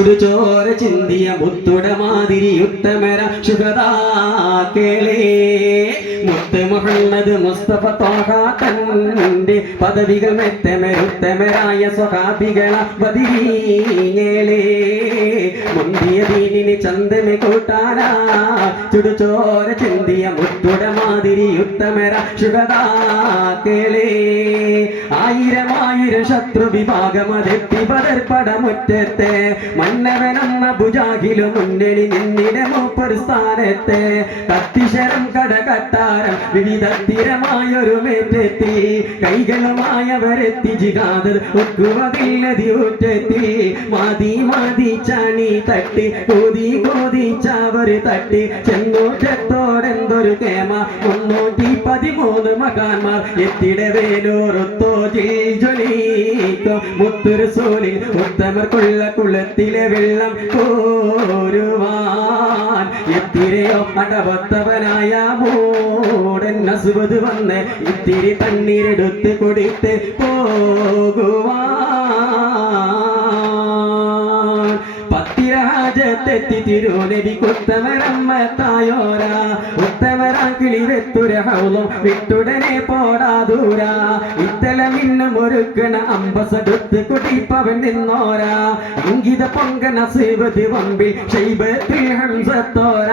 ചുടുചോര ചിന്തിയ മുത്തുട മാതിരി ഉത്തമര ശുഹദാക്കളേ മുത്ത് മുഹമ്മദ് മുസ്തഫ ത്വാഹ തന്റെ പദവികൾ മെത്തമരുത്തമരായ സ്വഹാബികള ബദരീങ്ങളേ മുന്തിയ ദീനിന് ചന്തമെ കൂട്ടാനാ ചുടുചോര ചിന്തിയ മുത്തുട മാതിരി ഉത്തമര ശുഹദാക്കളേ ആയിരം ശത്രു വിഭാഗമതെത്തി പടർപ്പടമുറ്റത്തെ മന്നവനെന്ന ഭുജാകിലു മുന്നണി നിന്നിടെ മൂപ്പർ സ്ഥാനത്തെ കത്തിശരം കടകട്ടാരം വിവിധ സ്ഥിരമായൊരു മേറ്റെത്തി കൈകളുമായവരെത്തി ജിഗാദർ ഒക്കുവതില്ലതി ഊറ്റെത്തി മാതി ചാണി തട്ടി കോതി ചാവര് തട്ടി ചെന്നൂറ്റത്തോരെന്തൊരു കേമ 313 മകാന്മാർ എത്തിടവേലോറുത്തോ ജ്വലിക്കോ മുത്തുറസൂലിൻ ഉത്തമർക്കുള്ള കുളത്തിലെ വെള്ളം കോരുവാൻ എത്തിരയോ അടവത്തവനായ മൂടൻ അസുവത് വന്ന് ഇത്തിരി തണ്ണീരെടുത്ത് കൊടുത്ത് പോകുവാൻ പത്തിരഹാജത്തെത്തി തിരുനബി കുത്തമരമ്മത്തായോര ഉത്തമരാ കിളിവെത്തുര ഹൗളം വിട്ടുടനെ പോടാ ദൂര ഇത്തല മിന്നും ഒരുക്കണ അമ്പസടുത്ത് കുടിപ്പവൻ നിന്നോരാ ഇംഗിത പൊങ്കന സേവതി വമ്പിൽ ഷൈബത്തിൽ ഹംസത്തോര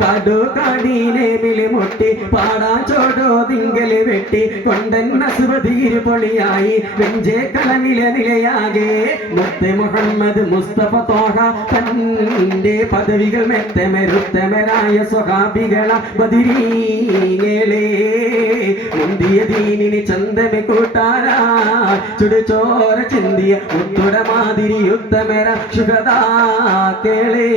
കാടു കാടീനെ മിളിമുട്ടി പാടാ ചോടോ തിങ്കല് വെട്ടി കൊണ്ടൻ അസുവതീര് പൊളിയായി വെഞ്ചേ കളനിലയാകെ മുത്ത് മുഹമ്മദ് മുസ്തഫ ത്വാഹ തന്റെ പദവികൾ മെത്തമരുത്തമരായ സ്വഹാബികള ബദരീങ്ങളേ മുന്തിയ ദീനിന് ചന്തമെ കൂട്ടാനാ ചുടുചോര ചിന്തിയ മുത്തുട മാതിരി ഉത്തമര ശുഹദാക്കളേ